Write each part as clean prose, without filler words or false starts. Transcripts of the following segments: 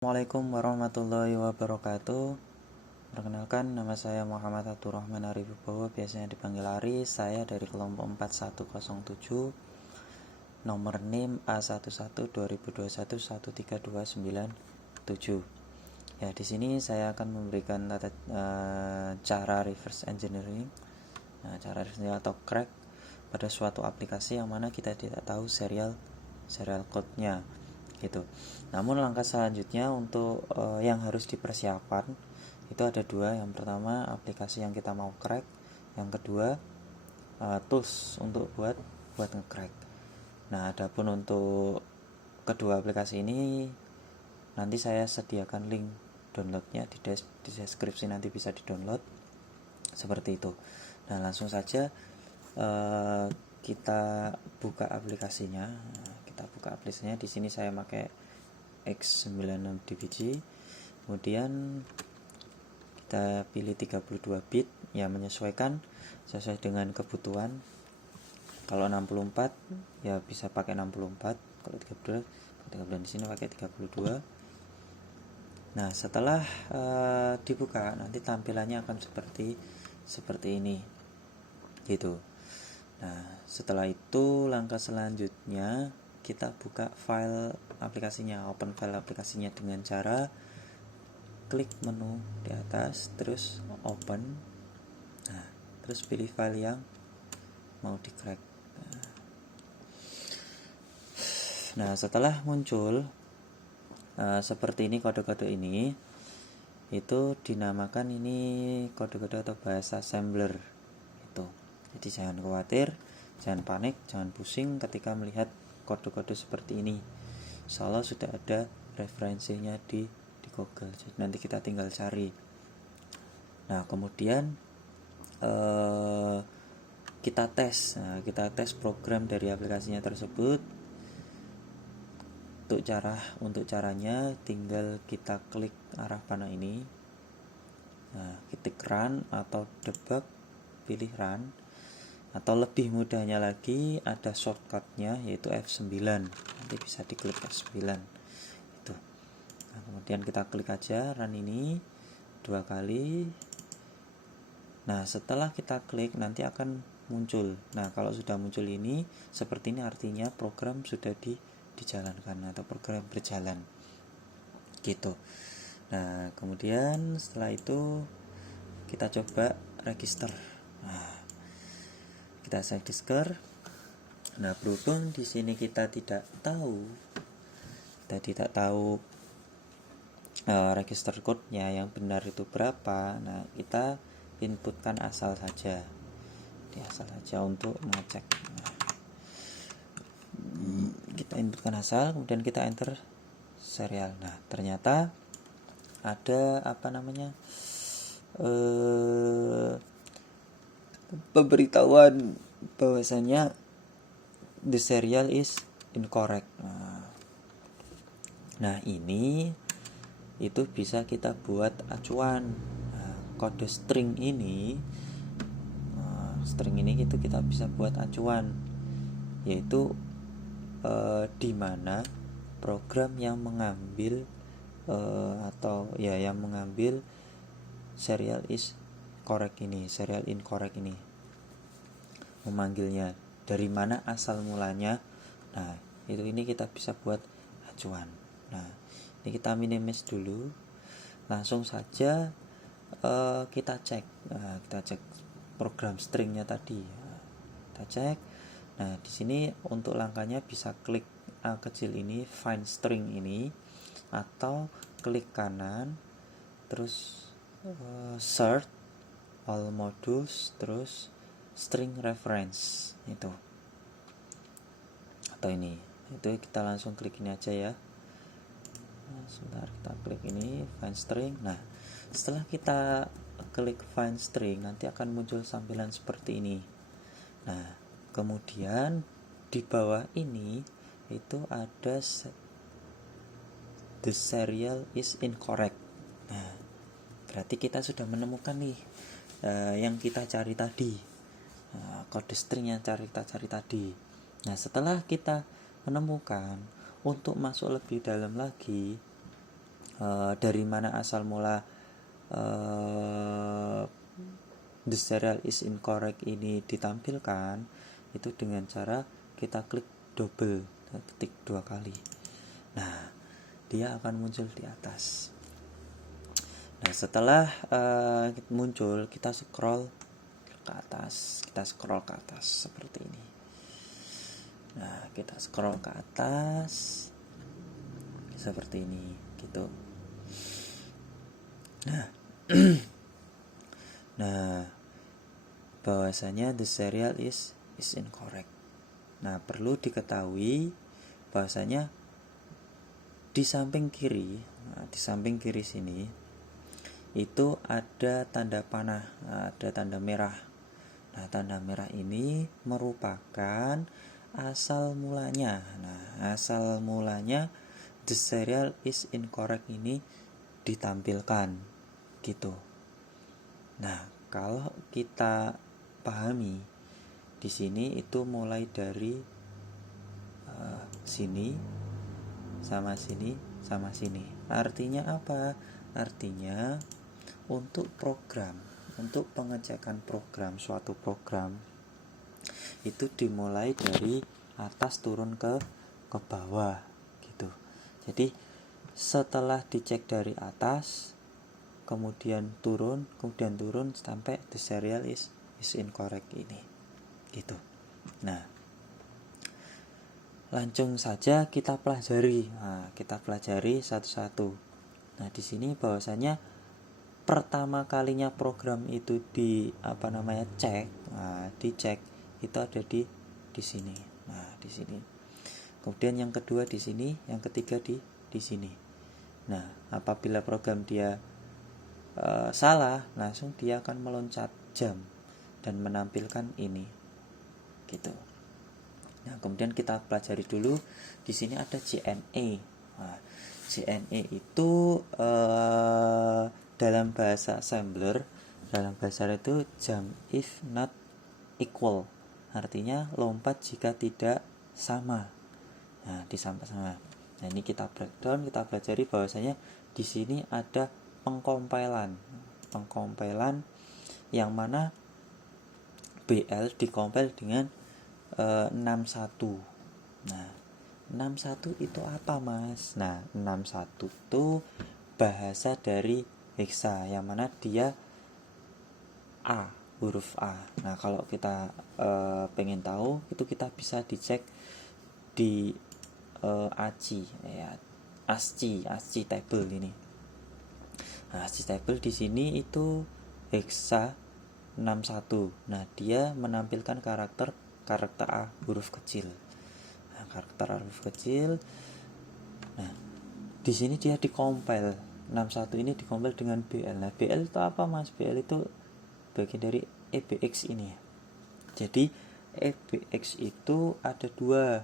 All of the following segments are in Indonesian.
Assalamualaikum warahmatullahi wabarakatuh. Perkenalkan, nama saya Muhammad Abdurrahman Arif Wibowo, biasanya dipanggil Aris. Saya dari kelompok 4107, nomor NIM A11 2021 13297. Ya, di sini saya akan memberikan cara reverse engineering, cara reverse engineering atau crack pada suatu aplikasi yang mana kita tidak tahu serial code-nya gitu. Namun langkah selanjutnya untuk yang harus dipersiapkan itu ada dua. Yang pertama, aplikasi yang kita mau crack. Yang kedua, tools untuk buat nge-crack. Nah, adapun untuk kedua aplikasi ini nanti saya sediakan link downloadnya di deskripsi, nanti bisa di-download seperti itu. Nah, langsung saja kita buka aplikasinya. Di sini saya pakai X96DVG. Kemudian kita pilih 32 bit, ya menyesuaikan sesuai dengan kebutuhan. Kalau 64 ya bisa pakai 64, kalau 32 di sini pakai 32. Nah, setelah dibuka nanti tampilannya akan seperti ini gitu. Nah, setelah itu langkah selanjutnya kita buka file aplikasinya, open file aplikasinya dengan cara klik menu di atas, terus open. Nah, terus pilih file yang mau di crack. Nah, setelah muncul seperti ini, kode-kode ini itu dinamakan ini kode-kode atau bahasa assembler itu. Jadi jangan khawatir, jangan panik, jangan pusing ketika melihat kode-kode seperti ini. Insyaallah sudah ada referensinya di Google. Jadi nanti kita tinggal cari. Nah, kemudian kita tes program dari aplikasinya tersebut. Untuk caranya tinggal kita klik arah panah ini. Nah, ketik run atau debug, pilih run. Atau lebih mudahnya lagi ada shortcutnya yaitu F9. Nanti bisa diklik F9 itu. Nah, kemudian kita klik aja run ini 2 kali. Nah, setelah kita klik nanti akan muncul. Nah, kalau sudah muncul ini seperti ini, artinya program sudah dijalankan atau program berjalan gitu. Nah, kemudian setelah itu kita coba register. Nah, kita register. Nah, berhubung di sini kita tidak tahu register code-nya yang benar itu berapa. Nah, kita inputkan asal saja untuk mengecek. Nah, kita inputkan asal, kemudian kita enter serial. Nah, ternyata ada pemberitahuan bahwasanya the serial is incorrect. Nah, ini itu bisa kita buat acuan. Nah, kode string ini itu kita bisa buat acuan, yaitu di mana program yang mengambil yang mengambil serial is correct ini, serial incorrect ini, memanggilnya dari mana asal mulanya. Nah, ini kita bisa buat acuan. Nah, ini kita minimize dulu. Langsung saja kita cek. Nah, kita cek program stringnya tadi. Kita cek. Nah, di sini untuk langkahnya bisa klik A kecil ini, find string ini, atau klik kanan, terus search all modules, terus string reference itu. Atau ini. Itu kita langsung klik ini aja ya. Nah, sebentar, kita klik ini find string. Nah, setelah kita klik find string nanti akan muncul tampilan seperti ini. Nah, kemudian di bawah ini itu ada the serial is incorrect. Nah, berarti kita sudah menemukan nih yang kita cari tadi, kode string yang kita cari tadi. Nah, setelah kita menemukan, untuk masuk lebih dalam lagi dari mana asal mula the serial is incorrect ini ditampilkan, itu dengan cara kita klik double, ketik 2 kali. Nah, dia akan muncul di atas. Nah, setelah muncul, kita scroll ke atas, seperti ini. Nah, kita scroll ke atas seperti ini, gitu. Nah, bahwasanya the serial is incorrect. Nah, perlu diketahui bahwasanya di samping kiri sini itu ada tanda panah, ada tanda merah. Nah, tanda merah ini merupakan asal mulanya. Nah, asal mulanya the serial is incorrect ini ditampilkan, gitu. Nah, kalau kita pahami di sini itu mulai dari sini sama sini sama sini. Artinya apa? Artinya untuk pengecekan suatu program itu dimulai dari atas turun ke bawah, gitu. Jadi setelah dicek dari atas, kemudian turun sampai the serial is incorrect ini, gitu. Nah, langsung saja kita pelajari. Kita pelajari satu-satu. Nah, di sini bahwasanya pertama kalinya program itu dicek itu ada di sini. Nah, di sini. Kemudian yang kedua di sini, yang ketiga di sini. Nah, apabila program dia salah, langsung dia akan meloncat jam dan menampilkan ini, gitu. Nah, kemudian kita pelajari dulu di sini ada JNE. Nah, JNE itu dalam bahasa assembler, dalam bahasa itu jump if not equal, artinya lompat jika tidak sama. Nah, sama. Nah, ini kita breakdown, kita pelajari bahwasanya di sini ada pengkompilan yang mana BL dikompil dengan 61. Nah, 61 itu apa, Mas? Nah, 61 itu bahasa dari hexa, yang mana dia huruf A. Nah, kalau kita pengen tahu, itu kita bisa dicek di ASCII table ini. Nah, ASCII table di sini itu hexa 61. Nah, dia menampilkan karakter A huruf kecil. Nah, karakter A huruf kecil. Nah, di sini dia dikompil. 61 ini dikompil dengan BL. Nah, BL itu apa, Mas? BL itu bagian dari EBX ini. Jadi EBX itu ada 2.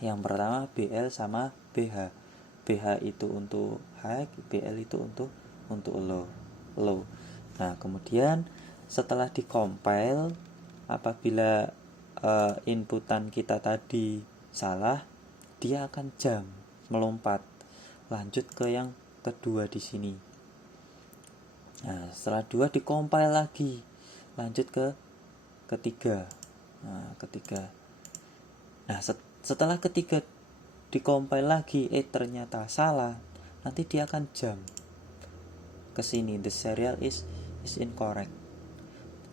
Yang pertama BL sama BH. BH itu untuk high, BL itu untuk low. Nah, kemudian setelah dikompil, apabila inputan kita tadi salah, dia akan jump, melompat lanjut ke yang kedua di sini. Nah, setelah 2 dikompil lagi, lanjut ke ketiga. Nah, setelah ketiga dikompil lagi, ternyata salah, nanti dia akan jump ke sini, the serial is incorrect.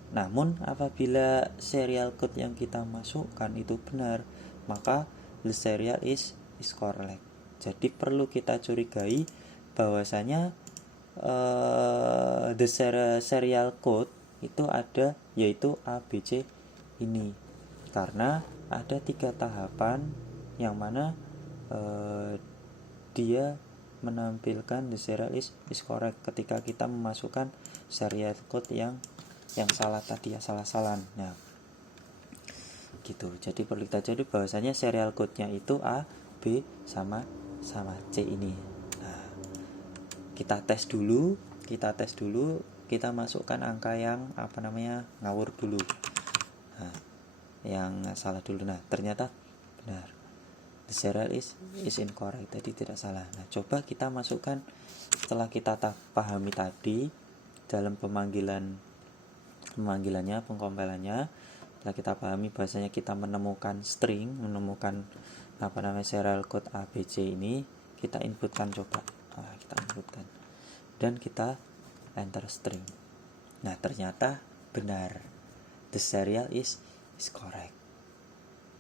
Namun apabila serial code yang kita masukkan itu benar, maka the serial is correct. Jadi perlu kita curigai bahwasanya the serial code itu ada, yaitu ABC ini, karena ada 3 tahapan yang mana dia menampilkan the serial is correct ketika kita memasukkan serial code yang salah tadi, salah-salahan. Nah, gitu. Jadi perlu kita cari bahwasanya serial code-nya itu A, B sama C ini. Nah, kita tes dulu, kita masukkan angka yang ngawur dulu. Nah, yang salah dulu. Nah, ternyata benar. the serial is incorrect, tadi tidak salah. Nah, coba kita masukkan setelah kita pahami tadi dalam pemanggilannya, pengkompilannya. Setelah kita pahami bahasanya kita menemukan string, menemukan serial code ABC ini, kita inputkan coba. Nah, kita inputkan dan kita enter string. Nah, ternyata benar, the serial is correct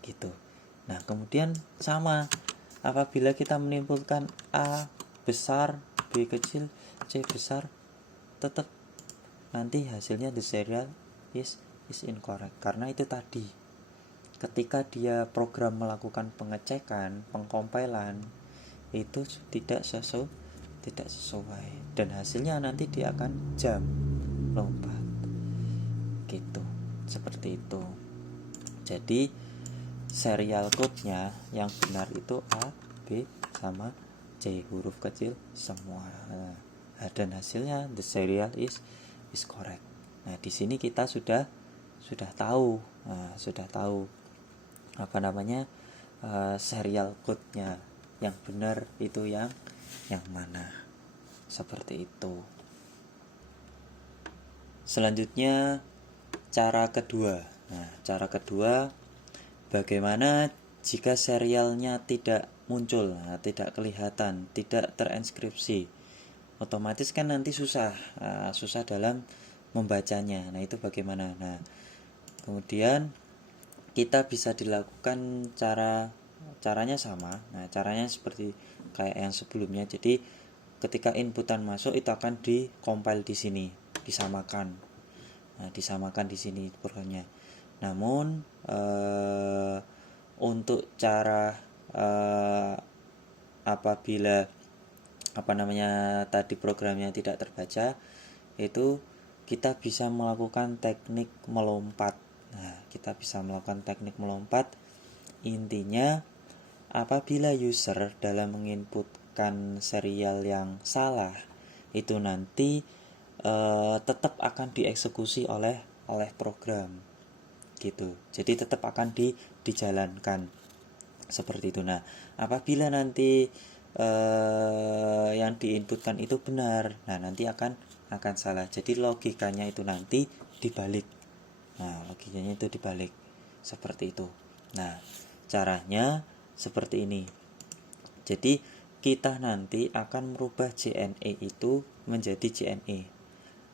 gitu. Nah, kemudian sama apabila kita menyimpulkan A besar, B kecil, C besar, tetap nanti hasilnya the serial is incorrect, karena itu tadi ketika dia program melakukan pengecekan, pengkompilan itu tidak sesuai dan hasilnya nanti dia akan jam lompat gitu, seperti itu. Jadi serial code-nya yang benar itu A, B, sama C, huruf kecil semua. Nah, dan hasilnya the serial is correct. Nah, di sini kita sudah tahu, serial code-nya yang benar itu yang mana. Seperti itu. Selanjutnya cara kedua. Nah, cara kedua, bagaimana jika serialnya tidak muncul, tidak kelihatan, tidak terinskripsi? Otomatis kan nanti susah dalam membacanya. Nah, itu bagaimana? Nah, kemudian kita bisa dilakukan caranya sama. Nah, caranya seperti kayak yang sebelumnya. Jadi ketika inputan masuk itu akan dikompil di sini, disamakan. Nah, disamakan di sini programnya. Namun untuk cara apabila tadi programnya tidak terbaca, itu kita bisa melakukan teknik melompat. Nah, kita bisa melakukan teknik melompat. Intinya apabila user dalam menginputkan serial yang salah, itu nanti tetap akan dieksekusi oleh program gitu. Jadi tetap akan dijalankan seperti itu. Nah, apabila nanti yang diinputkan itu benar, nah nanti akan salah. Jadi logikanya itu nanti dibalik. Nah, logikanya itu dibalik seperti itu. Nah, caranya seperti ini. Jadi kita nanti akan merubah JNE itu menjadi JNE.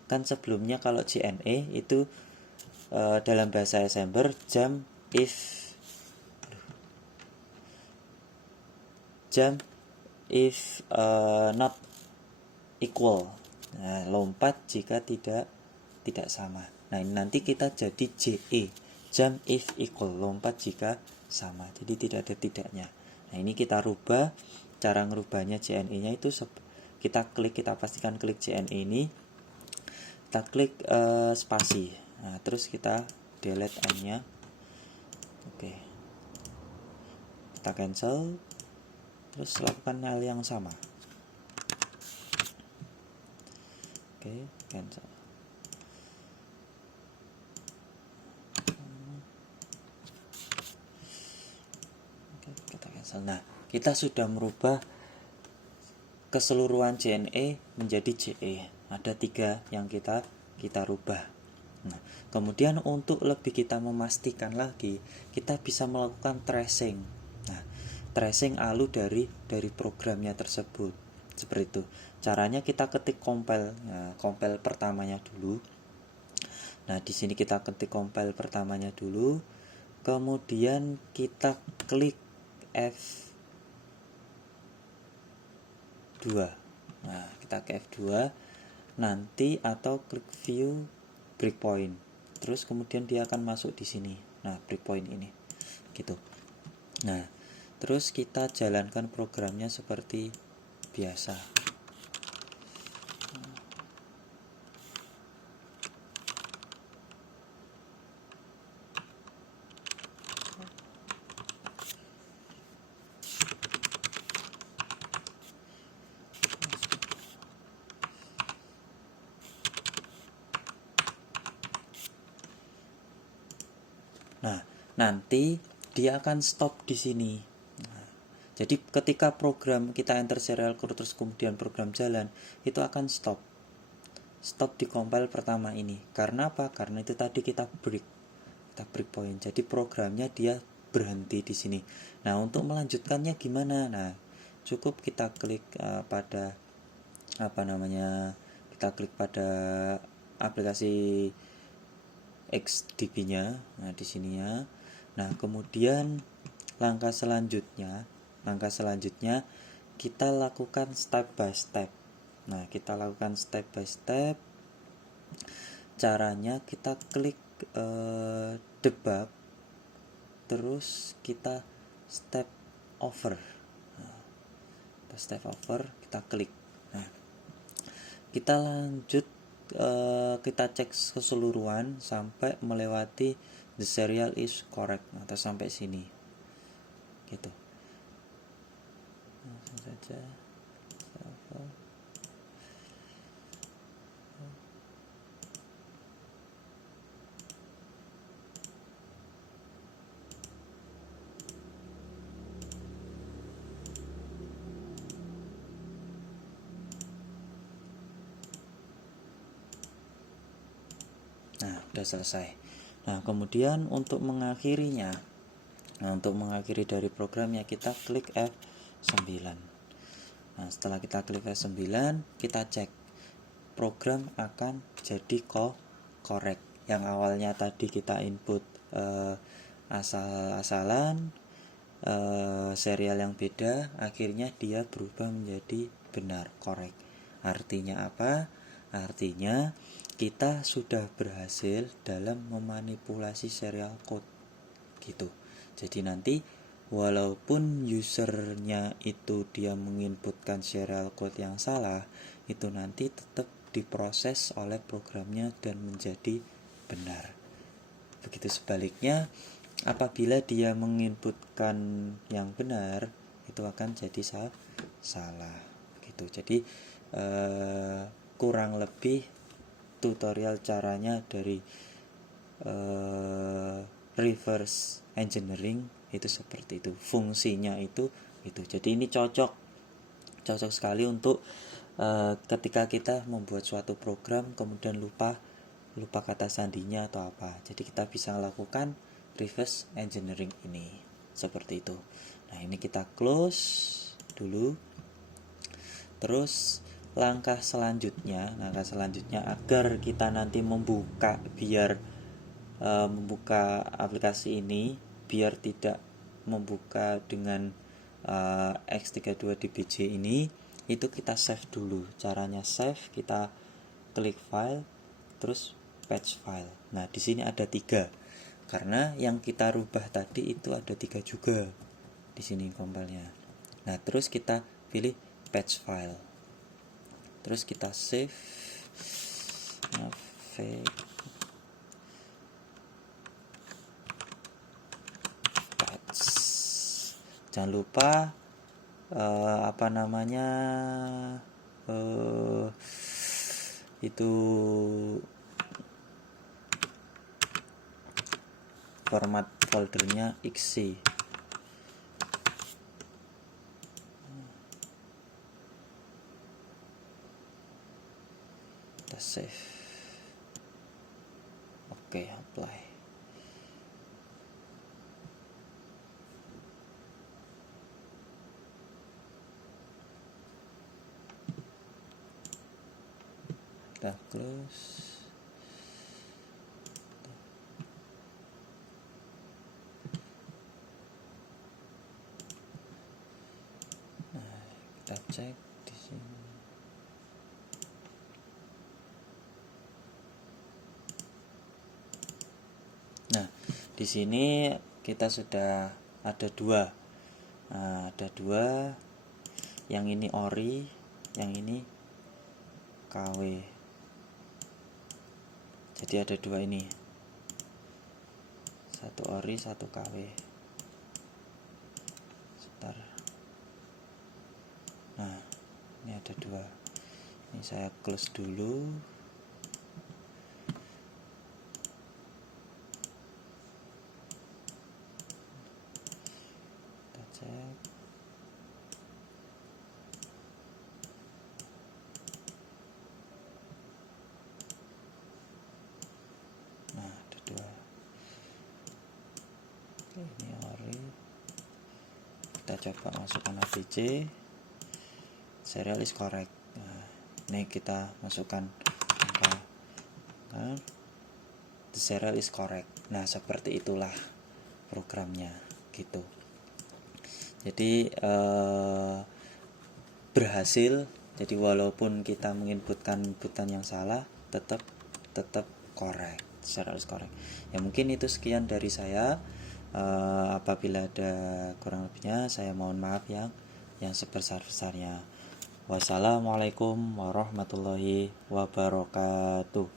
Kan sebelumnya kalau JNE itu dalam bahasa Assembler jump if not equal. Nah, lompat jika tidak sama. Nah, ini nanti kita jadi JE, jump if equal, lompat jika sama. Jadi tidak ada tidaknya. Nah, ini kita rubah. Cara ngerubahnya JNE-nya itu kita pastikan klik JNE ini, kita klik spasi. Nah, terus kita delete N-nya. Oke. Kita cancel. Terus lakukan hal yang sama. Oke, cancel. Oke, kita cancel. Nah, kita sudah merubah keseluruhan JNE menjadi JE. Ada 3 yang kita rubah. Nah, kemudian untuk lebih kita memastikan lagi, kita bisa melakukan tracing. Nah, tracing ALU dari programnya tersebut. Seperti itu. Caranya kita ketik compile pertamanya dulu. Nah, di sini kita ketik compile pertamanya dulu. Kemudian kita klik F2. Nah, kita ke F2 nanti, atau klik view breakpoint. Terus kemudian dia akan masuk di sini. Nah, breakpoint ini. Gitu. Nah, terus kita jalankan programnya seperti biasa. Nah, nanti dia akan stop di sini. Nah, Jadi ketika program kita enter serial code terus kemudian program jalan, itu akan stop di compile pertama ini. Karena apa? Karena itu tadi kita break point. Jadi programnya dia berhenti di sini. Nah, untuk melanjutkannya gimana? Nah, cukup kita klik pada kita klik pada aplikasi XDB-nya. Nah, di sini ya. Nah, kemudian langkah selanjutnya kita lakukan step by step. Nah, kita lakukan step by step. Caranya kita klik debug, terus kita step over. Nah, kita klik. Nah, kita lanjut, kita cek keseluruhan sampai melewati the serial is correct atau sampai sini, gitu. Langsung saja. Nah, udah selesai. Nah, kemudian untuk mengakhiri dari programnya kita klik F9. Nah, setelah kita klik F9, kita cek program akan jadi correct. Yang awalnya tadi kita input asal-asalan, serial yang beda, akhirnya dia berubah menjadi benar, correct. Artinya apa? Artinya kita sudah berhasil dalam memanipulasi serial code, gitu. Jadi nanti walaupun usernya itu dia menginputkan serial code yang salah, itu nanti tetap diproses oleh programnya dan menjadi benar. Begitu sebaliknya, apabila dia menginputkan yang benar, itu akan jadi salah, gitu. Jadi kurang lebih tutorial caranya dari reverse engineering itu seperti itu. Fungsinya itu. Jadi ini cocok sekali untuk ketika kita membuat suatu program kemudian lupa kata sandinya atau apa. Jadi kita bisa lakukan reverse engineering ini seperti itu. Nah, ini kita close dulu. Terus langkah selanjutnya agar kita nanti membuka aplikasi ini biar tidak membuka dengan X32DBJ ini, itu kita save dulu. Caranya save, kita klik file terus patch file. Nah, di sini ada 3 karena yang kita rubah tadi itu ada 3 juga di sini compilenya. Nah, terus kita pilih patch file, terus kita save, patch. Jangan lupa itu format foldernya XC. Kita save. Oke, apply. Kita close. Kita cek di sini. Nah, di sini kita sudah ada 2. Nah, ada 2. Yang ini ori, yang ini KW. Jadi ada 2 ini. 1 ori, 1 KW. Sebentar. Nah, ini ada 2. Ini saya close dulu. Kita cek. kita coba masukkan ABC, serial is correct. Nah, ini kita masukkan angka, nah, the serial is correct. Nah, seperti itulah programnya gitu. Jadi berhasil. Jadi walaupun kita menginputkan yang salah, tetap correct, serial is correct. Ya mungkin itu sekian dari saya. Apabila ada kurang lebihnya, saya mohon maaf yang sebesar-besarnya. Wassalamualaikum warahmatullahi wabarakatuh.